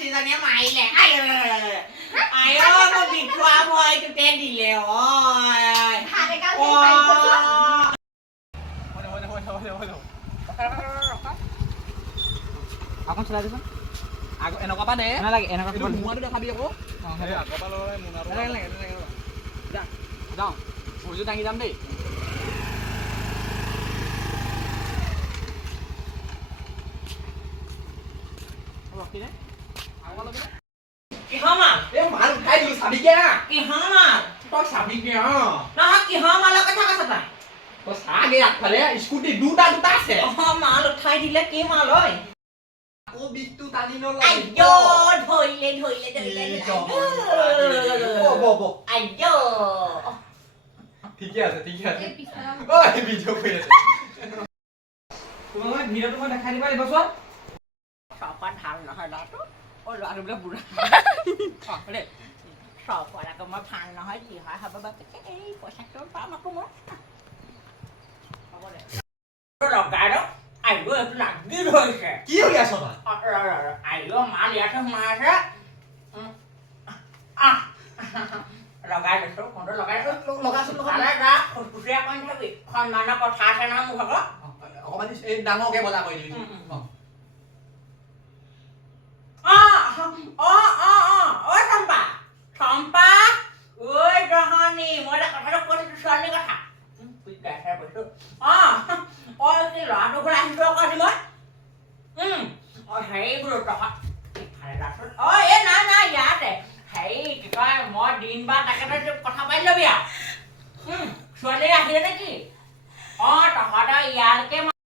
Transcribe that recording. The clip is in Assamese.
চিজনীয়ে মাৰিলে আই মই বিখোৱা ভয় তোতে দিলে আকৌ চলাই দেচোন এনেকুৱা পা দে নালাগে এনেকুৱা মুৱাটো দেখাবি আকৌ আগৰ পৰা ল'লে মোনাটো যাওঁ ভৰিটো দাঙি যাম দেই কিহৰ মাল এই মাল উঠাই দিলো চাবিকে কিহৰ মাল তই চাবিকে নহয় কিহৰ মালৰ কথা কৈছ তই তই চাগে আগফালে স্কুটি দুটা আছে মাল উঠাই দিলে কি মাল ঐ আকৌ বিটটো টানি নলয় আইয়ো ধৰিলে আইয়ো ঠিকে আছে ঐ ভিডিঅ' কৰি আছে তোমাক ভিডিঅ'টো মই দেখাই দিবা দিব চোৱা চপত ভাল নহয় ল'ৰাটো ল'ৰাটো বোলে বুঢ়া দেই চপত আকৌ মই ভাল নহয় কি হয় হ'ব বা এই পইচাটো পাম আকৌ মই হ'ব দে লগাই ৰ আইয়ো এইটো লাগি ধৰিছে কি হৈ আছ তই আইয়ো মাল ইয়াতে সোমাই আছে লগাই লৈছো ফোনটো লগাই লগাচোন ভালে যা খুচুৰীয়া কৰি থাকি সন্মানৰ কথা আছে নহয় মোৰ ভাগত অকণমান এই ডাঙৰকে বজা কৰি দিবি চম্পা চম্পা ঐ গ্ৰহণী মই এটা কথাটো কৈছো ছোৱালীৰ কথা কৈছো কি ল'ৰাটো ঘৰ আহিছো আকৌ আজি মই হেৰি বোলো তহঁত এই নাই ইয়াতে হেৰি কি কয় মই দিন বা তাকে কথা পাতি ল'বি আৰু ছোৱালী আহিলে নেকি তহঁতৰ ইয়ালৈকে